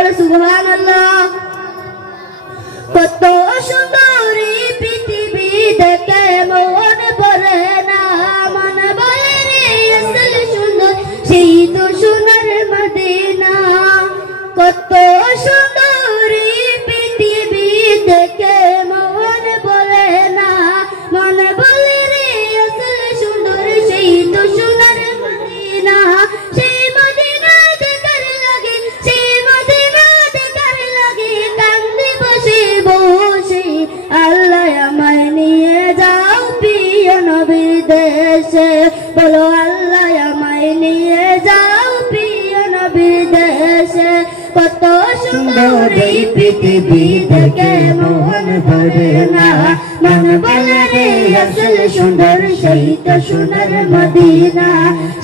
বলে সুবহানাল্লাহ। কত সুন্দর এই পৃথিবী দেখে মন ভরে না, মন বলে রে আসল সুন্দর সেই তো সোনার মদিনা। কত সুন্দর এই পৃথিবী দেখে মন ভরে না, মন বলে রে আসল সুন্দর সেই তো সোনার মদিনা। সেই মদিনা দেখার লাগে, সেই মদিনা দেখার লাগে কান্দি বসে বসে। আল্লাহ আমায় নিয়ে যাও প্রিয় নবীর দেশে, বলো আল্লাহ আমায় নিয়ে যাও প্রিয় নবীর দেশে। কত সুন্দর এই পৃথিবী দেখে মন ভরে না, মন বলে রে আসল সুন্দর সেই তো সোনার মদিনা।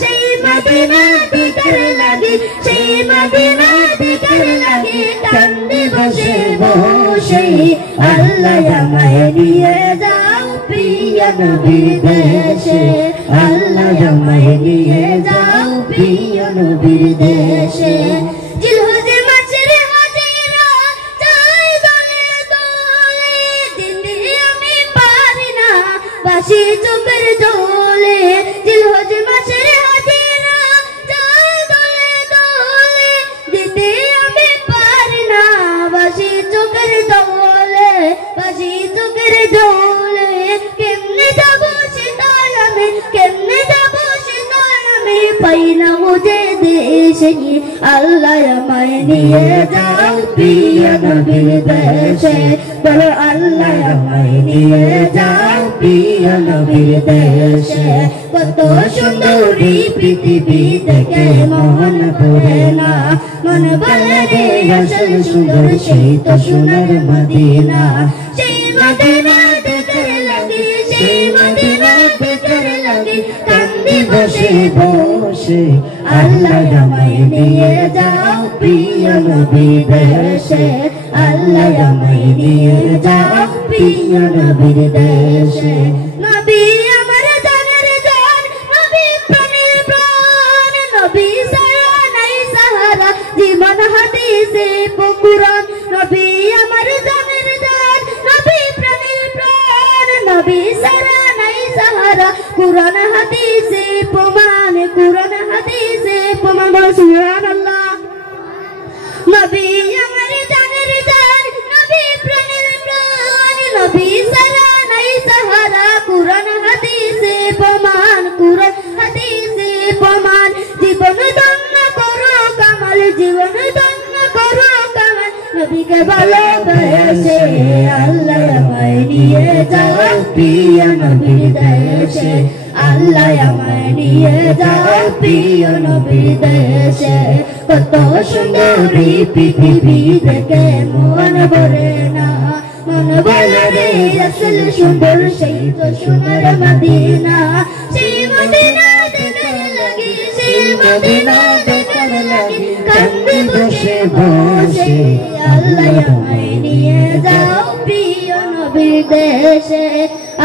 সেই মদিনা দেখার লাগে, সেই মদিনা দেখার লাগে কান্দি বসে বসে। আল্লাহ আমায় নিয়ে যাও প্রিয় নবীর দেশে, আল্লাহ আমায় নিয়ে যাও প্রিয় নবীর দেশে। জিলহজে মাসের হাজিরা চাই দলে দলে, দিতে আমি পারি না বাসি চোখের জলে। জিলহজে মাসের হাজিরা চাই দলে দলে, দিতে আমি পারি না বাসি চোখের জলে, বাসি চোখের জলে। কেমনে যাবো সে তার আমি, কেমনে যাবো সে তার আমি, পাই না বুঝে দেশে। আল্লাহ আমায় নিয়ে যাও প্রিয় নবীর দেশে, বলো আল্লাহ আমায় নিয়ে যাও প্রিয় নবীর দেশে। কত সুন্দর এই পৃথিবী দেখে মন ভরে না, মন বলে রে আসল সুন্দর সেই তো সোনার মদিনা। সেই মদিনা দেখার লাগে, সেই মদিনা দেখার লাগে কান্দি বসে বসে। আল্লাহ আমায় নিয়ে যাও প্রিয় নবীর দেশে, আল্লাহ আমায় নিয়ে যাও প্রিয় নবীর দেশে। নবী আমার জানের জান, নবী প্রাণের প্রাণ, নবী ছাড়া নাই সাহারা জীবন হাদিসে কুরআন। নবী আমার জানের জান, নবী প্রাণের প্রাণ, নবী ছাড়া নাই সাহারা কুরআন হাদিসে প্রমাণ, কুরআন হাদিসে প্রমাণ। বলো সুবহানাল্লাহ। নবী আমার জানের জান, নবী প্রাণের প্রাণ, নবী ছাড়া নাই সাহারা কুরআন হাদিসে প্রমাণ, কুরআন হাদিসে প্রমাণ। জীবন ধন্য করো কামাল, জীবন ধন্য করো কামাল, নবীকে ভালোবেসে। আল্লাহ আমায় নিয়ে যাও প্রিয় নবীর দেশে, আল্লাহ আমায় নিয়ে যাও প্রিয় নবীর দেশে। কত সুন্দর এই পৃথিবী দেখে মন ভরে না, মন বলে রে আসল সুন্দর সেই তো সোনার মদিনা। সেই মদিনা দেখার লাগে, সেই মদিনা দেখার লাগে কান্দি বসে বসে। আল্লাহ আমায় নিয়ে যাও প্রিয় নবীর দেশে,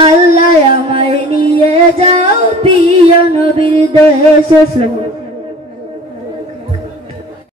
আল্লাহ আমায় নিয়ে যাও প্রিয় নবীর দেশে।